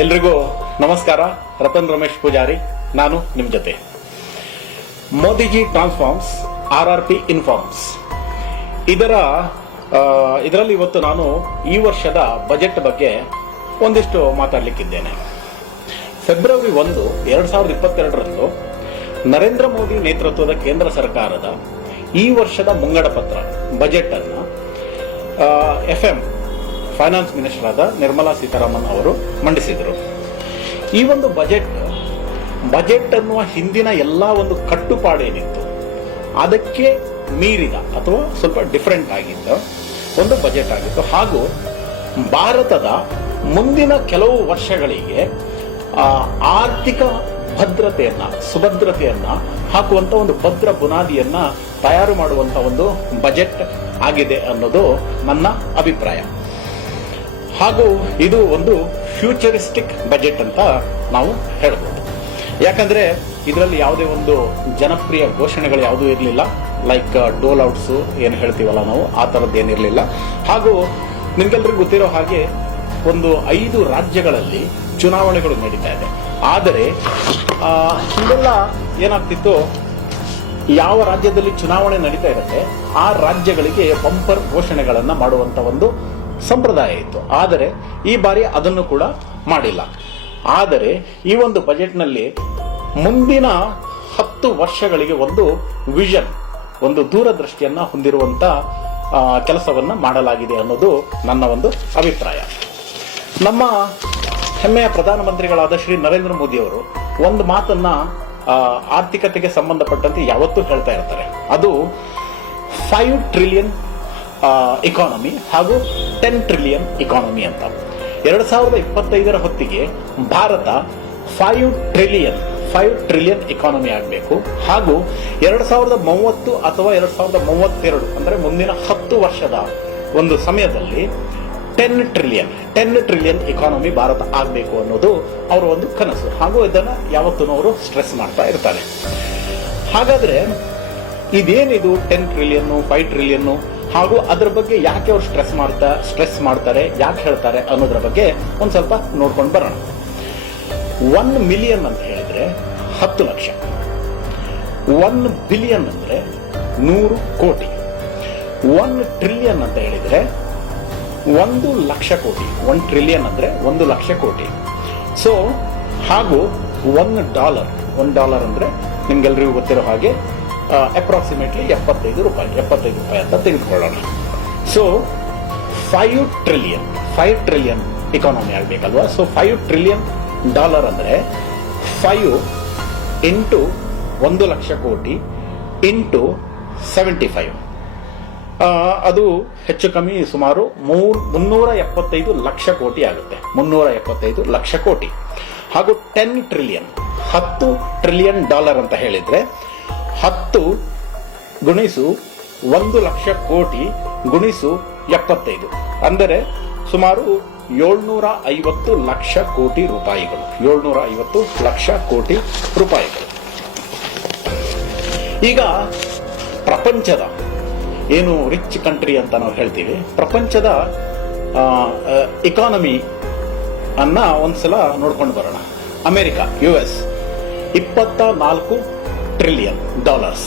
ಎಲ್ರಿಗೂ ನಮಸ್ಕಾರ. ರತನ್ ರಮೇಶ್ ಪೂಜಾರಿ ನಾನು ನಿಮ್ಮ ಜೊತೆ. Modiji transforms, RRP informs. ಇದರಲ್ಲಿ ಇವತ್ತು ನಾನು ಈ ವರ್ಷದ ಬಜೆಟ್ ಬಗ್ಗೆ ಒಂದಿಷ್ಟು ಮಾತಾಡಲಿಕ್ಕಿದ್ದೇನೆ. ಫೆಬ್ರವರಿ 1, 2022ರಂದು ನರೇಂದ್ರ ಮೋದಿ ನೇತೃತ್ವದ ಕೇಂದ್ರ ಸರ್ಕಾರದ ಈ ವರ್ಷದ ಮುಂಗಡ ಪತ್ರ ಬಜೆಟ್ ಅನ್ನು FM ಫೈನಾನ್ಸ್ ಮಿನಿಸ್ಟರ್ ಆದ ನಿರ್ಮಲಾ ಸೀತಾರಾಮನ್ ಅವರು ಮಂಡಿಸಿದರು. ಈ ಒಂದು ಬಜೆಟ್ ಅನ್ನುವ ಹಿಂದಿನ ಎಲ್ಲ ಒಂದು ಕಟ್ಟುಪಾಡೇನಿತ್ತು ಅದಕ್ಕೆ ಮೀರಿದ ಅಥವಾ ಸ್ವಲ್ಪ ಡಿಫರೆಂಟ್ ಆಗಿದ್ದ ಒಂದು ಬಜೆಟ್ ಆಗಿತ್ತು. ಹಾಗೂ ಭಾರತದ ಮುಂದಿನ ಕೆಲವು ವರ್ಷಗಳಿಗೆ ಆರ್ಥಿಕ ಸುಭದ್ರತೆಯನ್ನ ಹಾಕುವಂತ ಒಂದು ಭದ್ರ ಬುನಾದಿಯನ್ನ ತಯಾರು ಮಾಡುವಂತ ಒಂದು ಬಜೆಟ್ ಆಗಿದೆ ಅನ್ನೋದು ನನ್ನ ಅಭಿಪ್ರಾಯ. ಹಾಗೂ ಇದು ಒಂದು ಫ್ಯೂಚರಿಸ್ಟಿಕ್ ಬಜೆಟ್ ಅಂತ ನಾವು ಹೇಳ್ಬೋದು. ಯಾಕಂದ್ರೆ ಇದರಲ್ಲಿ ಯಾವುದೇ ಒಂದು ಜನಪ್ರಿಯ ಘೋಷಣೆಗಳು ಯಾವುದೂ ಇರಲಿಲ್ಲ. ಲೈಕ್ ಡೋಲ್ ಔಟ್ಸ್ ಏನು ಹೇಳ್ತೀವಲ್ಲ ನಾವು, ಆ ಥರದ್ದು ಏನಿರಲಿಲ್ಲ. ಹಾಗೂ ನಿಮ್ಗೆಲ್ರಿಗೂ ಗೊತ್ತಿರೋ ಹಾಗೆ ಒಂದು 5 ರಾಜ್ಯಗಳಲ್ಲಿ ಚುನಾವಣೆಗಳು ನಡೀತಾ ಇದೆ. ಆದರೆ ಹಿಂದೆಲ್ಲ ಏನಾಗ್ತಿತ್ತು, ಯಾವ ರಾಜ್ಯದಲ್ಲಿ ಚುನಾವಣೆ ನಡೀತಾ ಇರುತ್ತೆ ಆ ರಾಜ್ಯಗಳಿಗೆ ಬಂಪರ್ ಘೋಷಣೆಗಳನ್ನ ಮಾಡುವಂತ ಒಂದು ಸಂಪ್ರದಾಯ ಇತ್ತು. ಆದರೆ ಈ ಬಾರಿ ಅದನ್ನು ಕೂಡ ಮಾಡಿಲ್ಲ. ಆದರೆ ಈ ಒಂದು ಬಜೆಟ್ನಲ್ಲಿ ಮುಂದಿನ 10 ವರ್ಷಗಳಿಗೆ ಒಂದು ವಿಷನ್, ಒಂದು ದೂರದೃಷ್ಟಿಯನ್ನ ಹೊಂದಿರುವಂತ ಕೆಲಸವನ್ನ ಮಾಡಲಾಗಿದೆ ಅನ್ನೋದು ನನ್ನ ಒಂದು ಅಭಿಪ್ರಾಯ. ನಮ್ಮ ಹೆಮ್ಮೆಯ ಪ್ರಧಾನಮಂತ್ರಿಗಳಾದ ಶ್ರೀ ನರೇಂದ್ರ ಮೋದಿ ಅವರು ಒಂದು ಮಾತನ್ನ ಆರ್ಥಿಕತೆಗೆ ಸಂಬಂಧಪಟ್ಟಂತೆ ಯಾವತ್ತೂ ಹೇಳ್ತಾ ಇರ್ತಾರೆ. ಅದು 5 ಟ್ರಿಲಿಯನ್ ಇಕಾನಮಿ ಹಾಗೂ 10 ಟ್ರಿಲಿಯನ್ ಇಕಾನಮಿ ಅಂತ. 2025ರ ಹೊತ್ತಿಗೆ ಭಾರತ 5 ಟ್ರಿಲಿಯನ್ ಇಕಾನಮಿ ಆಗಬೇಕು. ಹಾಗೂ 2030 ಅಥವಾ 2032 ಅಂದ್ರೆ ಮುಂದಿನ 10 ವರ್ಷದ ಒಂದು ಸಮಯದಲ್ಲಿ 10 ಟ್ರಿಲಿಯನ್ ಇಕಾನಮಿ ಭಾರತ ಆಗಬೇಕು ಅನ್ನೋದು ಅವರ ಒಂದು ಕನಸು. ಹಾಗೂ ಇದನ್ನ ಯಾವತ್ತೂ ಅವರು ಸ್ಟ್ರೆಸ್ ಮಾಡ್ತಾ ಇರ್ತಾರೆ. ಹಾಗಾದ್ರೆ ಇದೇನಿದು 10 ಟ್ರಿಲಿಯನ್ 5 ಟ್ರಿಲಿಯನ್ ಹಾಗೂ ಅದರ ಬಗ್ಗೆ ಯಾಕೆ ಅವರು ಸ್ಟ್ರೆಸ್ ಮಾಡ್ತಾರೆ, ಯಾಕೆ ಹೇಳ್ತಾರೆ ಅನ್ನೋದ್ರ ಬಗ್ಗೆ ಒಂದ್ ಸ್ವಲ್ಪ ನೋಡ್ಕೊಂಡು ಬರೋಣ. 1 ಮಿಲಿಯನ್ ಅಂತ ಹೇಳಿದ್ರೆ 10 ಲಕ್ಷ, 1 ಬಿಲಿಯನ್ ಅಂದ್ರೆ 100 ಕೋಟಿ, 1 ಟ್ರಿಲಿಯನ್ ಅಂತ ಹೇಳಿದ್ರೆ 1 ಲಕ್ಷ ಕೋಟಿ. 1 ಟ್ರಿಲಿಯನ್ ಅಂದ್ರೆ 1 ಲಕ್ಷ ಕೋಟಿ. ಸೊ ಹಾಗೂ $1 ಅಂದ್ರೆ ನಿಮ್ಗೆಲ್ರಿಗೂ ಗೊತ್ತಿರೋ ಹಾಗೆ ಅಪ್ರಾಕ್ಸಿಮೇಟ್ಲಿ 75 ರೂಪಾಯಿ ಅಂತ ತೆಗೆದುಕೊಳ್ಳೋಣ. ಸೊ 5 ಟ್ರಿಲಿಯನ್ ಇಕಾನಮಿ ಆಗಬೇಕಲ್ವಾ. ಸೊ $5 ಟ್ರಿಲಿಯನ್ ಅಂದ್ರೆ 5 ಇಂಟು 1 ಲಕ್ಷ ಕೋಟಿ ಇಂಟು 75, ಅದು ಹೆಚ್ಚು ಕಮ್ಮಿ ಸುಮಾರು 375 ಲಕ್ಷ ಕೋಟಿ ಆಗುತ್ತೆ. 375 ಲಕ್ಷ ಕೋಟಿ. ಹಾಗೂ 10 ಟ್ರಿಲಿಯನ್ ಅಂತ ಹೇಳಿದ್ರೆ 10 ಗುಣಿಸು 1 ಲಕ್ಷ ಕೋಟಿ ಗುಣಿಸು 75 ಅಂದರೆ ಸುಮಾರು 750 ಲಕ್ಷ ಕೋಟಿ ರೂಪಾಯಿಗಳು. 750 ಲಕ್ಷ ಕೋಟಿ ರೂಪಾಯಿಗಳು. ಈಗ ಪ್ರಪಂಚದ ಏನು ರಿಚ್ ಕಂಟ್ರಿ ಅಂತ ನಾವು ಹೇಳ್ತೀವಿ, ಪ್ರಪಂಚದ ಇಕಾನಮಿ ಅನ್ನ ಒಂದ್ಸಲ ನೋಡ್ಕೊಂಡು ಬರೋಣ. America, US 24 trillion dollars.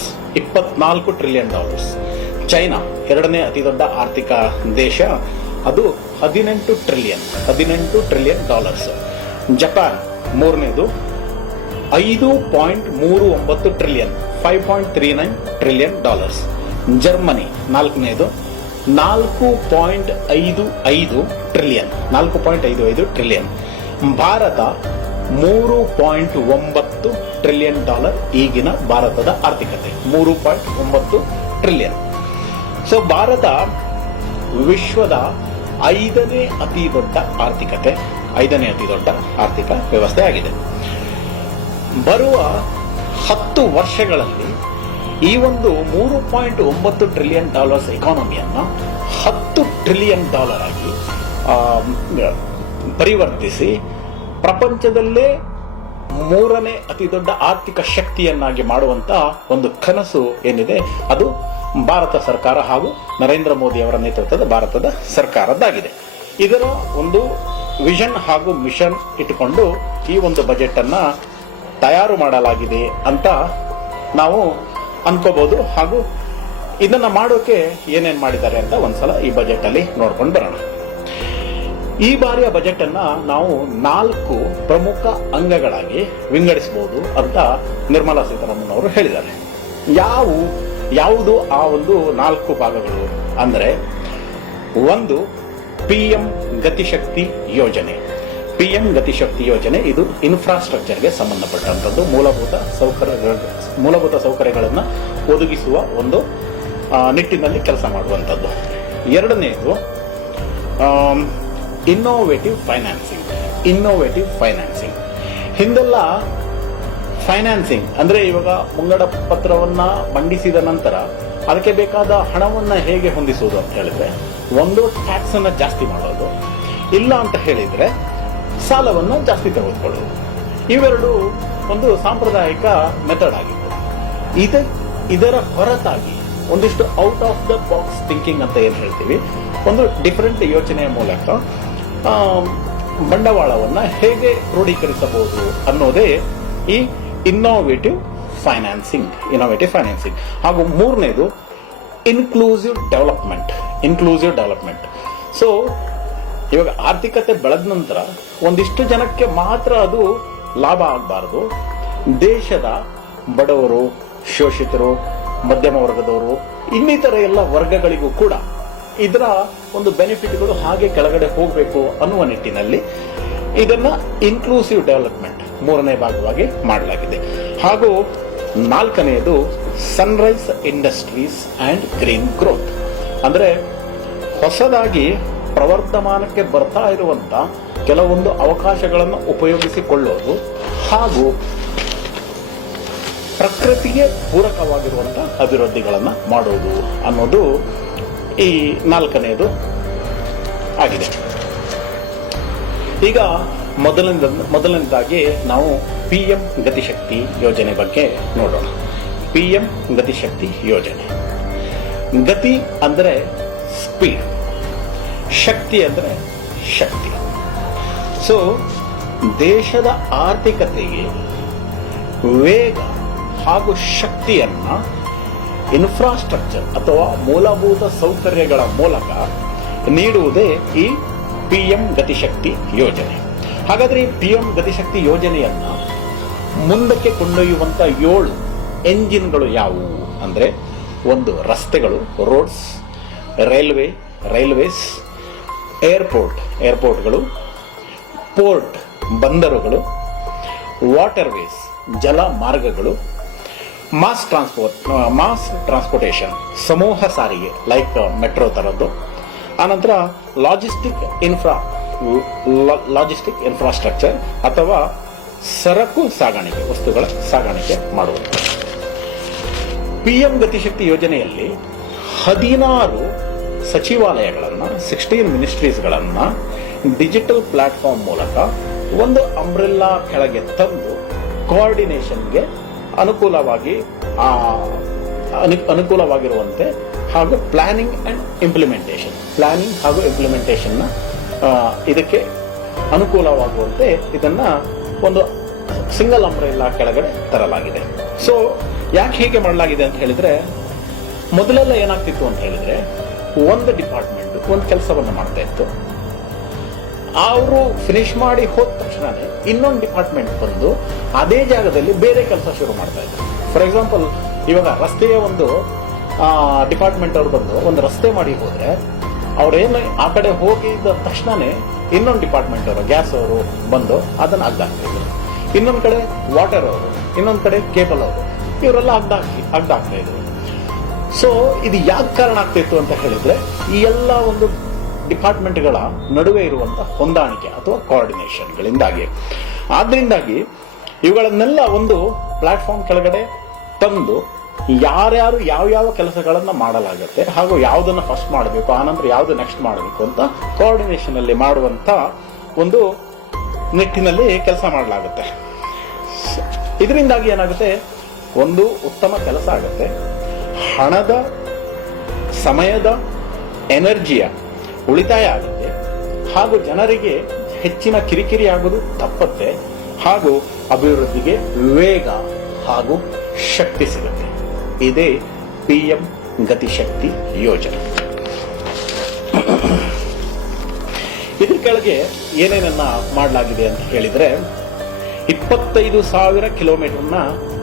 China 2ನೇ ಅತಿ ದೊಡ್ಡ ಆರ್ಥಿಕ ದೇಶ, ಅದು 18 ಟ್ರಿಲಿಯನ್ ಡಾಲರ್ಸ್. ಜಪಾನ್ 3ನೇದು 5.39 ಟ್ರಿಲಿಯನ್, 5.39 ಟ್ರಿಲಿಯನ್ ಡಾಲರ್ಸ್. ಜರ್ಮನಿ 4ನೇದು 4.55 ಟ್ರಿಲಿಯನ್. ಭಾರತ 3.9 ಟ್ರಿಲಿಯನ್ ಡಾಲರ್ ಈಗಿನ ಭಾರತದ ಆರ್ಥಿಕತೆ, 3.9 ಟ್ರಿಲಿಯನ್. ಸೊ ಭಾರತ ವಿಶ್ವದ 5ನೇ ಅತಿ ದೊಡ್ಡ ಆರ್ಥಿಕ ವ್ಯವಸ್ಥೆ ಆಗಿದೆ. ಬರುವ 10 ವರ್ಷಗಳಲ್ಲಿ ಈ ಒಂದು 3.9 ಟ್ರಿಲಿಯನ್ ಡಾಲರ್ಸ್ ಎಕಾನಮಿಯನ್ನ 10 ಟ್ರಿಲಿಯನ್ ಡಾಲರ್ ಆಗಿ ಪರಿವರ್ತಿಸಿ ಪ್ರಪಂಚದಲ್ಲೇ 3ನೇ ಅತಿ ದೊಡ್ಡ ಆರ್ಥಿಕ ಶಕ್ತಿಯನ್ನಾಗಿ ಮಾಡುವಂತ ಒಂದು ಕನಸು ಏನಿದೆ ಅದು ಭಾರತ ಸರ್ಕಾರ ಹಾಗೂ ನರೇಂದ್ರ ಮೋದಿ ಅವರ ನೇತೃತ್ವದ ಭಾರತದ ಸರ್ಕಾರದ್ದಾಗಿದೆ. ಇದರ ಒಂದು ವಿಷನ್ ಹಾಗೂ ಮಿಷನ್ ಇಟ್ಟುಕೊಂಡು ಈ ಒಂದು ಬಜೆಟ್ ಅನ್ನ ತಯಾರು ಮಾಡಲಾಗಿದೆ ಅಂತ ನಾವು ಅನ್ಕೋಬಹುದು. ಹಾಗೂ ಇದನ್ನ ಮಾಡೋಕೆ ಏನೇನ್ ಮಾಡಿದ್ದಾರೆ ಅಂತ ಒಂದ್ಸಲ ಈ ಬಜೆಟ್ ಅಲ್ಲಿ ನೋಡ್ಕೊಂಡು ಬರೋಣ. ಈ ಬಾರಿಯ ಬಜೆಟ್ ಅನ್ನ ನಾವು 4 ಪ್ರಮುಖ ಅಂಗಗಳಾಗಿ ವಿಂಗಡಿಸಬಹುದು ಅಂತ ನಿರ್ಮಲಾ ಸೀತಾರಾಮನ್ ಅವರು ಹೇಳಿದ್ದಾರೆ. ಯಾವುದು ಆ ಒಂದು 4 ಭಾಗಗಳು ಅಂದ್ರೆ, 1 PM ಗತಿಶಕ್ತಿ ಯೋಜನೆ. PM ಗತಿಶಕ್ತಿ ಯೋಜನೆ ಇದು ಇನ್ಫ್ರಾಸ್ಟ್ರಕ್ಚರ್ಗೆ ಸಂಬಂಧಪಟ್ಟಂತದ್ದು, ಮೂಲಭೂತ ಸೌಕರ್ಯಗಳನ್ನು ಒದಗಿಸುವ ಒಂದು ನಿಟ್ಟಿನಲ್ಲಿ ಕೆಲಸ ಮಾಡುವಂಥದ್ದು. 2ನೇದು ಇನ್ನೋವೇಟಿವ್ ಫೈನಾನ್ಸಿಂಗ್. ಹಿಂದೆಲ್ಲ ಫೈನಾನ್ಸಿಂಗ್ ಅಂದ್ರೆ ಇವಾಗ ಮುಂಗಡ ಪತ್ರವನ್ನ ಮಂಡಿಸಿದ ನಂತರ ಅದಕ್ಕೆ ಬೇಕಾದ ಹಣವನ್ನ ಹೇಗೆ ಹೊಂದಿಸುವುದು ಅಂತ ಹೇಳಿದ್ರೆ, ಒಂದು ಟ್ಯಾಕ್ಸ್ ಅನ್ನ ಜಾಸ್ತಿ ಮಾಡೋದು, ಇಲ್ಲ ಅಂತ ಹೇಳಿದ್ರೆ ಸಾಲವನ್ನು ಜಾಸ್ತಿ ತೆಗೆದುಕೊಳ್ಳುವುದು. ಇವೆರಡು ಒಂದು ಸಾಂಪ್ರದಾಯಿಕ ಮೆಥಡ್ ಆಗಿತ್ತು. ಇದರ ಹೊರತಾಗಿ ಒಂದಿಷ್ಟು out of the box thinking ಅಂತ ಏನ್ ಹೇಳ್ತೀವಿ, ಒಂದು ಡಿಫರೆಂಟ್ ಯೋಚನೆಯ ಮೂಲಕ ಬಂಡವಾಳವನ್ನ ಹೇಗೆ ಕ್ರೋಢೀಕರಿಸಬಹುದು ಅನ್ನೋದೇ ಈ ಇನ್ನೋವೇಟಿವ್ ಫೈನಾನ್ಸಿಂಗ್. ಹಾಗೂ 3ನೇದು ಇನ್ಕ್ಲೂಸಿವ್ ಡೆವಲಪ್ಮೆಂಟ್. ಸೊ ಇವಾಗ ಆರ್ಥಿಕತೆ ಬೆಳೆದ ನಂತರ ಒಂದಿಷ್ಟು ಜನಕ್ಕೆ ಮಾತ್ರ ಅದು ಲಾಭ ಆಗಬಾರದು. ದೇಶದ ಬಡವರು, ಶೋಷಿತರು, ಮಧ್ಯಮ ವರ್ಗದವರು, ಇನ್ನಿತರ ಎಲ್ಲ ವರ್ಗಗಳಿಗೂ ಕೂಡ ಇದರ ಒಂದು ಬೆನಿಫಿಟ್ಗಳು ಹಾಗೆ ಕೆಳಗಡೆ ಹೋಗಬೇಕು ಅನ್ನುವ ನಿಟ್ಟಿನಲ್ಲಿ ಇದನ್ನ ಇನ್ಕ್ಲೂಸಿವ್ ಡೆವಲಪ್ಮೆಂಟ್ 3ನೇ ಭಾಗವಾಗಿ ಮಾಡಲಾಗಿದೆ. ಹಾಗೂ 4ನೇದು sunrise industries and green growth. ಅಂದ್ರೆ ಹೊಸದಾಗಿ ಪ್ರವರ್ಧಮಾನಕ್ಕೆ ಬರ್ತಾ ಇರುವಂತ ಕೆಲವೊಂದು ಅವಕಾಶಗಳನ್ನು ಉಪಯೋಗಿಸಿಕೊಳ್ಳೋದು ಹಾಗೂ ಪ್ರಕೃತಿಗೆ ಪೂರಕವಾಗಿರುವಂತಹ ಅಭಿವೃದ್ಧಿಗಳನ್ನ ಮಾಡೋದು ಅನ್ನೋದು ಈ 4ನೇದು ಆಗಿದೆ. ಈಗ ಮೊದಲನೇದಾಗಿ ನಾವು PM ಗತಿಶಕ್ತಿ ಯೋಜನೆ ಬಗ್ಗೆ ನೋಡೋಣ. PM ಗತಿಶಕ್ತಿ ಯೋಜನೆ. ಗತಿ ಅಂದ್ರೆ ಸ್ಪೀಡ್, ಶಕ್ತಿ ಅಂದ್ರೆ ಶಕ್ತಿ. ಸೊ ದೇಶದ ಆರ್ಥಿಕತೆಗೆ ವೇಗ ಹಾಗೂ ಶಕ್ತಿಯನ್ನ ಇನ್ಫ್ರಾಸ್ಟ್ರಕ್ಚರ್ ಅಥವಾ ಮೂಲಭೂತ ಸೌಕರ್ಯಗಳ ಮೂಲಕ ನೀಡುವುದೇ ಈ PM ಗತಿಶಕ್ತಿ ಯೋಜನೆ. ಹಾಗಾದ್ರೆ ಈ PM ಗತಿಶಕ್ತಿ ಯೋಜನೆಯನ್ನ ಮುಂದಕ್ಕೆ ಕೊಂಡೊಯ್ಯುವಂತ 7 ಎಂಜಿನ್ಗಳು ಯಾವುವು ಅಂದ್ರೆ, 1 ರಸ್ತೆಗಳು, ರೋಡ್ಸ್, ರೈಲ್ವೇಸ್, ಏರ್ಪೋರ್ಟ್ಗಳು, ಪೋರ್ಟ್, ಬಂದರುಗಳು, ವಾಟರ್ವೇಸ್, ಜಲ ಮಾರ್ಗಗಳು, ಮಾಸ್ ಟ್ರಾನ್ಸ್ಪೋರ್ಟೇಷನ್, ಸಮೂಹ ಸಾರಿಗೆ ಲೈಕ್ ಮೆಟ್ರೋ ತರದ್ದು, ಆನಂತರ ಲಾಜಿಸ್ಟಿಕ್ ಇನ್ಫ್ರಾಸ್ಟ್ರಕ್ಚರ್ ಅಥವಾ ಸರಕು ಸಾಗಾಣಿಕೆ, ವಸ್ತುಗಳ ಸಾಗಾಣಿಕೆ ಮಾಡುವುದು. PM ಗತಿಶಕ್ತಿ ಯೋಜನೆಯಲ್ಲಿ 16 ಸಚಿವಾಲಯಗಳನ್ನ, 16 ಮಿನಿಸ್ಟ್ರೀಸ್ಗಳನ್ನ ಡಿಜಿಟಲ್ ಪ್ಲಾಟ್ಫಾರ್ಮ್ ಮೂಲಕ ಒಂದು ಅಂಬ್ರೆಲ್ಲಾ ಕೆಳಗೆ ತಂದು ಕೋಆರ್ಡಿನೇಷನ್ಗೆ ಅನುಕೂಲವಾಗಿರುವಂತೆ ಹಾಗೂ ಪ್ಲಾನಿಂಗ್ ಹಾಗೂ ಇಂಪ್ಲಿಮೆಂಟೇಷನ್ ಇದಕ್ಕೆ ಅನುಕೂಲವಾಗುವಂತೆ ಇದನ್ನ ಒಂದು ಸಿಂಗಲ್ ಅಂಬ್ರೆಲ್ಲಾ ಕೆಳಗಡೆ ತರಲಾಗಿದೆ. ಸೊ ಯಾಕೆ ಹೀಗೆ ಮಾಡಲಾಗಿದೆ ಅಂತ ಹೇಳಿದ್ರೆ, ಮೊದಲೆಲ್ಲ ಏನಾಗ್ತಿತ್ತು ಅಂತ ಹೇಳಿದ್ರೆ, ಒಂದು ಡಿಪಾರ್ಟ್ಮೆಂಟ್ ಒಂದು ಕೆಲಸವನ್ನು ಮಾಡ್ತಾ ಇತ್ತು, ಅವರು ಫಿನಿಶ್ ಮಾಡಿ ಹೋದ ತಕ್ಷಣನೇ ಇನ್ನೊಂದು ಡಿಪಾರ್ಟ್ಮೆಂಟ್ ಬಂದು ಅದೇ ಜಾಗದಲ್ಲಿ ಬೇರೆ ಕೆಲಸ ಶುರು ಮಾಡ್ತಾ ಇದ್ರು. ಫಾರ್ ಎಕ್ಸಾಂಪಲ್, ಇವಾಗ ರಸ್ತೆಯ ಒಂದು ಡಿಪಾರ್ಟ್ಮೆಂಟ್ ಅವರು ಬಂದು ಒಂದು ರಸ್ತೆ ಮಾಡಿ ಹೋದ್ರೆ, ಅವ್ರೇನು ಆ ಕಡೆ ಹೋಗಿದ ತಕ್ಷಣನೇ ಇನ್ನೊಂದು ಡಿಪಾರ್ಟ್ಮೆಂಟ್ ಅವರು, ಗ್ಯಾಸ್ ಅವರು ಬಂದು ಅದನ್ನ ಅಗ್ದಾಕ್ತಾ ಇದ್ರು. ಇನ್ನೊಂದ್ ಕಡೆ ವಾಟರ್ ಅವರು, ಇನ್ನೊಂದ್ ಕಡೆ ಕೇಬಲ್ ಅವರು, ಇವರೆಲ್ಲ ಅಗ್ದಾಕ್ತಾ ಇದ್ರು. ಸೊ ಇದು ಯಾಕೆ ಕಾರಣ ಆಗ್ತಿತ್ತು ಅಂತ ಹೇಳಿದ್ರೆ, ಈ ಎಲ್ಲ ಒಂದು ಡಿಪಾರ್ಟ್ಮೆಂಟ್ಗಳ ನಡುವೆ ಇರುವಂತಹ ಹೊಂದಾಣಿಕೆ ಅಥವಾ ಕೋಆರ್ಡಿನೇಷನ್ಗಳಿಂದಾಗಿ. ಆದ್ರಿಂದಾಗಿ ಇವುಗಳನ್ನೆಲ್ಲ ಒಂದು ಪ್ಲಾಟ್ಫಾರ್ಮ್ ಕೆಳಗಡೆ ತಂದು ಯಾರ್ಯಾರು ಯಾವ ಕೆಲಸಗಳನ್ನ ಮಾಡಲಾಗುತ್ತೆ ಹಾಗೂ ಯಾವುದನ್ನ ಫಸ್ಟ್ ಮಾಡಬೇಕು, ಆನಂತರ ಯಾವ್ದು ನೆಕ್ಸ್ಟ್ ಮಾಡಬೇಕು ಅಂತ ಕೋಆರ್ಡಿನೇಷನ್ ಅಲ್ಲಿ ಮಾಡುವಂತ ಒಂದು ನಿಟ್ಟಿನಲ್ಲಿ ಕೆಲಸ ಮಾಡಲಾಗುತ್ತೆ. ಇದರಿಂದಾಗಿ ಏನಾಗುತ್ತೆ, ಒಂದು ಉತ್ತಮ ಕೆಲಸ ಆಗುತ್ತೆ, ಹಣದ, ಸಮಯದ, ಎನರ್ಜಿಯ ಉಳಿತಾಯ ಆಗುತ್ತೆ ಹಾಗೂ ಜನರಿಗೆ ಹೆಚ್ಚಿನ ಕಿರಿಕಿರಿ ಆಗೋದು ತಪ್ಪತ್ತೆ, ಹಾಗೂ ಅಭಿವೃದ್ಧಿಗೆ ವೇಗ ಹಾಗೂ ಶಕ್ತಿ ಸಿಗುತ್ತೆ. ಇದೇ PM ಗತಿಶಕ್ತಿ ಯೋಜನೆ. ಇದ್ರ ಕೆಳಗೆ ಏನೇನನ್ನ ಮಾಡಲಾಗಿದೆ ಅಂತ ಹೇಳಿದ್ರೆ, 25,000 ಕಿಲೋಮೀಟರ್ನ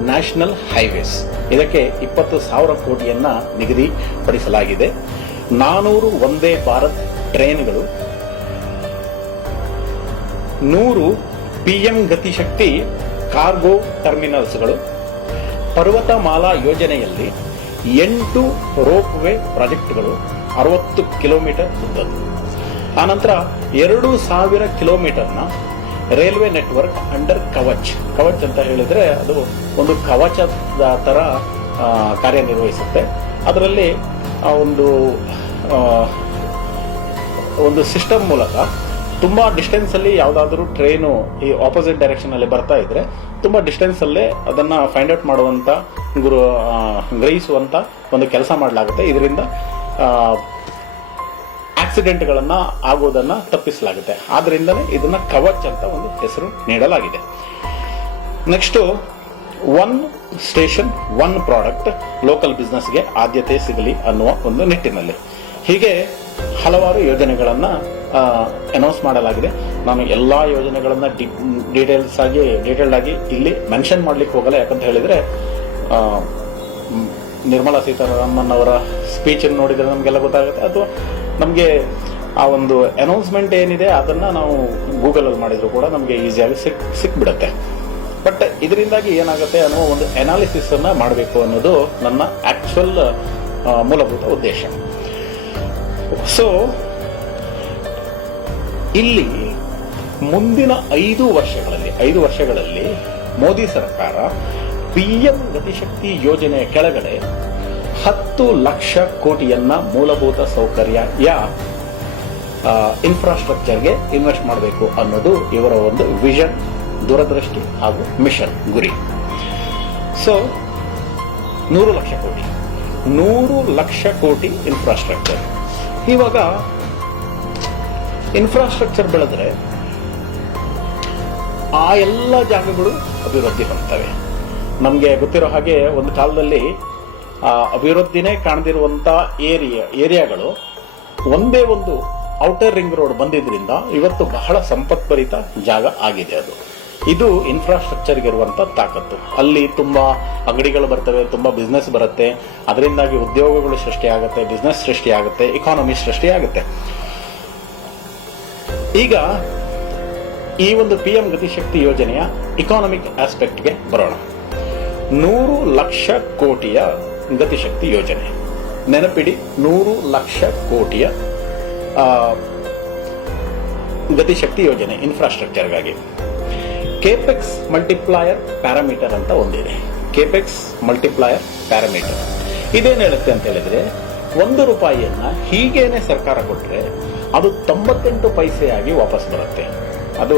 ನ್ಯಾಷನಲ್ ಹೈವೇಸ್, ಇದಕ್ಕೆ 20,000 ಕೋಟಿಯನ್ನ ನಿಗದಿಪಡಿಸಲಾಗಿದೆ. 400 ವಂದೇ ಭಾರತ್ ಟ್ರೈನ್ಗಳು, 100 PM ಗತಿಶಕ್ತಿ ಕಾರ್ಗೋ ಟರ್ಮಿನಲ್ಸ್ಗಳು, ಪರ್ವತಮಾಲಾ ಯೋಜನೆಯಲ್ಲಿ 8 ರೋಪ್ ವೇ ಪ್ರಾಜೆಕ್ಟ್ಗಳು 60 ಕಿಲೋಮೀಟರ್ ಉದ್ದದ್ದು. ಆನಂತರ 2,000 ಕಿಲೋಮೀಟರ್ನ railway network under Kavach. Kavach ಅಂತ ಹೇಳಿದ್ರೆ ಅದು ಒಂದು ಕವಚದ ತರ ಕಾರ್ಯನಿರ್ವಹಿಸುತ್ತೆ. ಅದರಲ್ಲಿ ಒಂದು ಸಿಸ್ಟಮ್ ಮೂಲಕ ತುಂಬಾ ಡಿಸ್ಟೆನ್ಸ್ ಅಲ್ಲಿ ಯಾವ್ದಾದ್ರು ಟ್ರೈನು ಈ ಆಪೋಸಿಟ್ ಡೈರೆಕ್ಷನ್ ಅಲ್ಲಿ ಬರ್ತಾ ಇದ್ರೆ ತುಂಬಾ ಡಿಸ್ಟೆನ್ಸ್ ಅಲ್ಲೇ ಅದನ್ನ ಫೈಂಡ್ ಔಟ್ ಮಾಡುವಂತ ಗ್ರಹಿಸುವಂತ ಒಂದು ಕೆಲಸ ಮಾಡಲಾಗುತ್ತೆ. ಇದರಿಂದ ಆಕ್ಸಿಡೆಂಟ್ಗಳನ್ನ ಆಗೋದನ್ನ ತಪ್ಪಿಸಲಾಗುತ್ತೆ. ಆದ್ರಿಂದಲೇ ಇದನ್ನ ಕವಚ್ ಅಂತ ಒಂದು ಹೆಸರು ನೀಡಲಾಗಿದೆ. ನೆಕ್ಸ್ಟ್, 1 ಸ್ಟೇಷನ್ 1 ಪ್ರಾಡಕ್ಟ್, ಲೋಕಲ್ ಬಿಸ್ನೆಸ್ಗೆ ಆದ್ಯತೆ ಸಿಗಲಿ ಅನ್ನುವ ಒಂದು ನಿಟ್ಟಿನಲ್ಲಿ ಹೀಗೆ ಹಲವಾರು ಯೋಜನೆಗಳನ್ನ ಅನೌನ್ಸ್ ಮಾಡಲಾಗಿದೆ. ನಾನು ಎಲ್ಲಾ ಯೋಜನೆಗಳನ್ನ ಡೀಟೇಲ್ಡ್ ಆಗಿ ಇಲ್ಲಿ ಮೆನ್ಷನ್ ಮಾಡ್ಲಿಕ್ಕೆ ಹೋಗಲ್ಲ. ಯಾಕಂತ ಹೇಳಿದ್ರೆ ನಿರ್ಮಲಾ ಸೀತಾರಾಮನ್ ಅವರ ಸ್ಪೀಚ್ ಅನ್ನು ನೋಡಿದ್ರೆ ನಮಗೆಲ್ಲ ಗೊತ್ತಾಗುತ್ತೆ, ಅಥವಾ ನಮಗೆ ಆ ಒಂದು ಅನೌನ್ಸ್ಮೆಂಟ್ ಏನಿದೆ ಅದನ್ನ ನಾವು ಗೂಗಲ್ ಅಲ್ಲಿ ಮಾಡಿದ್ರು ಕೂಡ ನಮಗೆ ಈಸಿಯಾಗಿ ಸಿಕ್ಬಿಡುತ್ತೆ. ಬಟ್ ಇದರಿಂದಾಗಿ ಏನಾಗುತ್ತೆ ಅನ್ನೋ ಒಂದು ಅನಾಲಿಸಿಸ್ ಅನ್ನ ಮಾಡಬೇಕು ಅನ್ನೋದು ನನ್ನ ಆಕ್ಚುಯಲ್ ಮೂಲಭೂತ ಉದ್ದೇಶ. ಸೊ ಇಲ್ಲಿ ಮುಂದಿನ 5 ವರ್ಷಗಳಲ್ಲಿ ಮೋದಿ ಸರ್ಕಾರ PM ಗತಿಶಕ್ತಿ ಯೋಜನೆಯ ಕೆಳಗಡೆ 10 ಲಕ್ಷ ಕೋಟಿಯನ್ನ ಮೂಲಭೂತ ಸೌಕರ್ಯ ಇನ್ಫ್ರಾಸ್ಟ್ರಕ್ಚರ್ಗೆ ಇನ್ವೆಸ್ಟ್ ಮಾಡಬೇಕು ಅನ್ನೋದು ಇವರ ಒಂದು ವಿಷನ್, ದೂರದೃಷ್ಟಿ ಹಾಗೂ ಮಿಷನ್ ಗುರಿ. ಸೊ 100 ಲಕ್ಷ ಕೋಟಿ ಇನ್ಫ್ರಾಸ್ಟ್ರಕ್ಚರ್. ಇವಾಗ ಇನ್ಫ್ರಾಸ್ಟ್ರಕ್ಚರ್ ಬೆಳೆದ್ರೆ ಆ ಎಲ್ಲ ಜಾಗಗಳು ಅಭಿವೃದ್ಧಿ ಹೊಂದ್ತವೆ. ನಮಗೆ ಗೊತ್ತಿರೋ ಹಾಗೆ ಒಂದು ಕಾಲದಲ್ಲಿ ಅಭಿವೃದ್ಧಿನೇ ಕಾಣದಿರುವಂತ ಏರಿಯಾಗಳು ಒಂದೇ ಒಂದು ಔಟರ್ ರಿಂಗ್ ರೋಡ್ ಬಂದಿದ್ರಿಂದ ಇವತ್ತು ಬಹಳ ಸಂಪತ್ಭರಿತ ಜಾಗ ಆಗಿದೆ. ಇದು ಇನ್ಫ್ರಾಸ್ಟ್ರಕ್ಚರ್ಗೆ ಇರುವಂತ ತಾಕತ್ತು. ಅಲ್ಲಿ ತುಂಬಾ ಅಂಗಡಿಗಳು ಬರ್ತವೆ, ತುಂಬಾ ಬಿಸ್ನೆಸ್ ಬರುತ್ತೆ, ಅದರಿಂದಾಗಿ ಉದ್ಯೋಗಗಳು ಸೃಷ್ಟಿಯಾಗುತ್ತೆ, ಬಿಸ್ನೆಸ್ ಸೃಷ್ಟಿಯಾಗುತ್ತೆ, ಇಕಾನಮಿ ಸೃಷ್ಟಿಯಾಗುತ್ತೆ. ಈಗ ಈ ಒಂದು PM ಗತಿಶಕ್ತಿ ಯೋಜನೆಯ ಇಕಾನಮಿಕ್ ಆಸ್ಪೆಕ್ಟ್ಗೆ ಬರೋಣ. 100 ಲಕ್ಷ ಕೋಟಿಯ ಗತಿಶಕ್ತಿ ಯೋಜನೆ. ನೆನಪಿಡಿ, 100 ಲಕ್ಷ ಕೋಟಿಯ ಗತಿಶಕ್ತಿ ಯೋಜನೆ ಇನ್ಫ್ರಾಸ್ಟ್ರಕ್ಚರ್ಗಾಗಿ. ಕೇಪೆಕ್ಸ್ ಮಲ್ಟಿಪ್ಲಾಯರ್ ಪ್ಯಾರಾಮೀಟರ್ ಅಂತ ಒಂದಿದೆ. ಕೇಪೆಕ್ಸ್ ಮಲ್ಟಿಪ್ಲಾಯರ್ ಪ್ಯಾರಾಮೀಟರ್ ಇದೇನು ಹೇಳುತ್ತೆ ಅಂತ ಹೇಳಿದ್ರೆ, 1 ರೂಪಾಯಿಯನ್ನ ಹೀಗೇನೆ ಸರ್ಕಾರ ಕೊಟ್ರೆ ಅದು 98 ಪೈಸೆಯಾಗಿ ವಾಪಸ್ ಬರುತ್ತೆ. ಅದು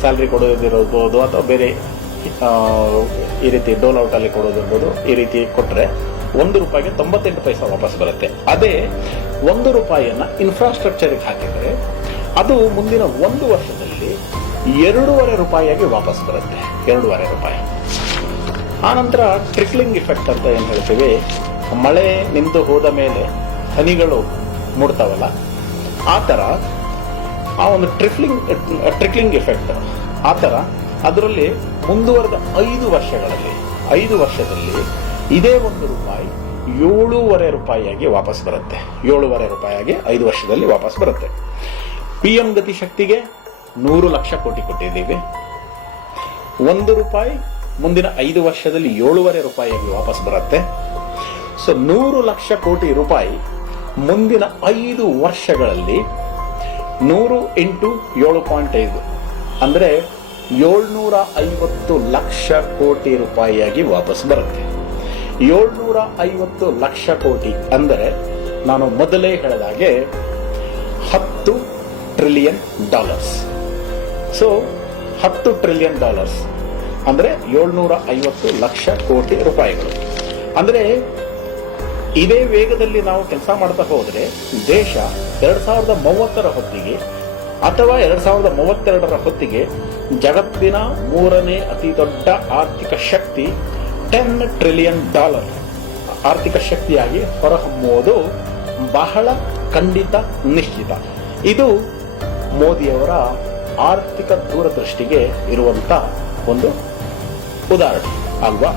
ಸ್ಯಾಲ್ರಿ ಕೊಡೋದಿರ್ಬೋದು ಅಥವಾ ಬೇರೆ ಈ ರೀತಿ ಡೋಲ್ ಔಟ್ ಅಲ್ಲಿ ಕೊಡೋದಿರ್ಬೋದು. ಈ ರೀತಿ ಕೊಟ್ರೆ 1 ರೂಪಾಯಿಗೆ 98 ಪೈಸೆ ವಾಪಸ್ ಬರುತ್ತೆ. ಅದೇ 1 ರೂಪಾಯಿಯನ್ನ ಇನ್ಫ್ರಾಸ್ಟ್ರಕ್ಚರ್ಗೆ ಹಾಕಿದ್ರೆ ಅದು ಮುಂದಿನ 1 ವರ್ಷದಲ್ಲಿ 2.5 ರೂಪಾಯಿಯಾಗಿ ವಾಪಸ್ ಬರುತ್ತೆ. 2.5 ರೂಪಾಯಿ. ಆನಂತರ ಟ್ರಿಕ್ಲಿಂಗ್ ಇಫೆಕ್ಟ್ ಅಂತ ಏನ್ ಹೇಳ್ತೀವಿ, ಮಳೆ ನಿಂತು ಹೋದ ಮೇಲೆ ಹನಿಗಳು ಮೂಡ್ತಾವಲ್ಲ, ಆ ತರ ಆ ಒಂದು ಟ್ರಿಕ್ಲಿಂಗ್ ಎಫೆಕ್ಟ್ ಆ ತರ ಅದರಲ್ಲಿ ಮುಂದುವರೆದ 5 ವರ್ಷದಲ್ಲಿ ಇದೇ 1 ರೂಪಾಯಿ 7.5 ರೂಪಾಯಿಯಾಗಿ ವಾಪಸ್ ಬರುತ್ತೆ. 7.5 ರೂಪಾಯಿಯಾಗಿ 5 ವರ್ಷದಲ್ಲಿ ವಾಪಸ್ ಬರುತ್ತೆ. PM ಗತಿಶಕ್ತಿಗೆ 100 ಲಕ್ಷ ಕೋಟಿ ಕೊಟ್ಟಿದ್ದೀವಿ. 1 ರೂಪಾಯಿ ಮುಂದಿನ 5 ವರ್ಷದಲ್ಲಿ 7.5 ರೂಪಾಯಿಯಾಗಿ ವಾಪಸ್ ಬರುತ್ತೆ. ಸೊ 100 ಲಕ್ಷ ಕೋಟಿ ರೂಪಾಯಿ ಮುಂದಿನ 5 ವರ್ಷಗಳಲ್ಲಿ 100 ಇಂಟು 7.5 ಅಂದ್ರೆ 750 ಲಕ್ಷ ಕೋಟಿ ರೂಪಾಯಿಯಾಗಿ ವಾಪಸ್ ಬರುತ್ತೆ. 750 ಲಕ್ಷ ಕೋಟಿ ಅಂದರೆ ನಾನು ಮೊದಲೇ ಹೇಳಿದಾಗೆ $10 ಟ್ರಿಲಿಯನ್. ಸೊ $10 ಟ್ರಿಲಿಯನ್ ಅಂದ್ರೆ 750 ಲಕ್ಷ ಕೋಟಿ ರೂಪಾಯಿಗಳು. ಅಂದ್ರೆ ಇದೇ ವೇಗದಲ್ಲಿ ನಾವು ಕೆಲಸ ಮಾಡ್ತಾ ಹೋದ್ರೆ ದೇಶ 2030 ಹೊತ್ತಿಗೆ ಅಥವಾ 2032 ಹೊತ್ತಿಗೆ ಜಗತ್ತಿನ 3ನೇ ಅತಿ ದೊಡ್ಡ ಆರ್ಥಿಕ ಶಕ್ತಿ $10 ಟ್ರಿಲಿಯನ್ ಆರ್ಥಿಕ ಶಕ್ತಿಯಾಗಿ ಹೊರಹೊಮ್ಮುವುದು ಬಹಳ ಖಂಡಿತ ನಿಶ್ಚಿತ. ಇದು ಮೋದಿಯವರ ಆರ್ಥಿಕ ದೂರದೃಷ್ಟಿಗೆ ಇರುವಂತ ಒಂದು ಉದಾಹರಣೆ ಅಲ್ವಾ?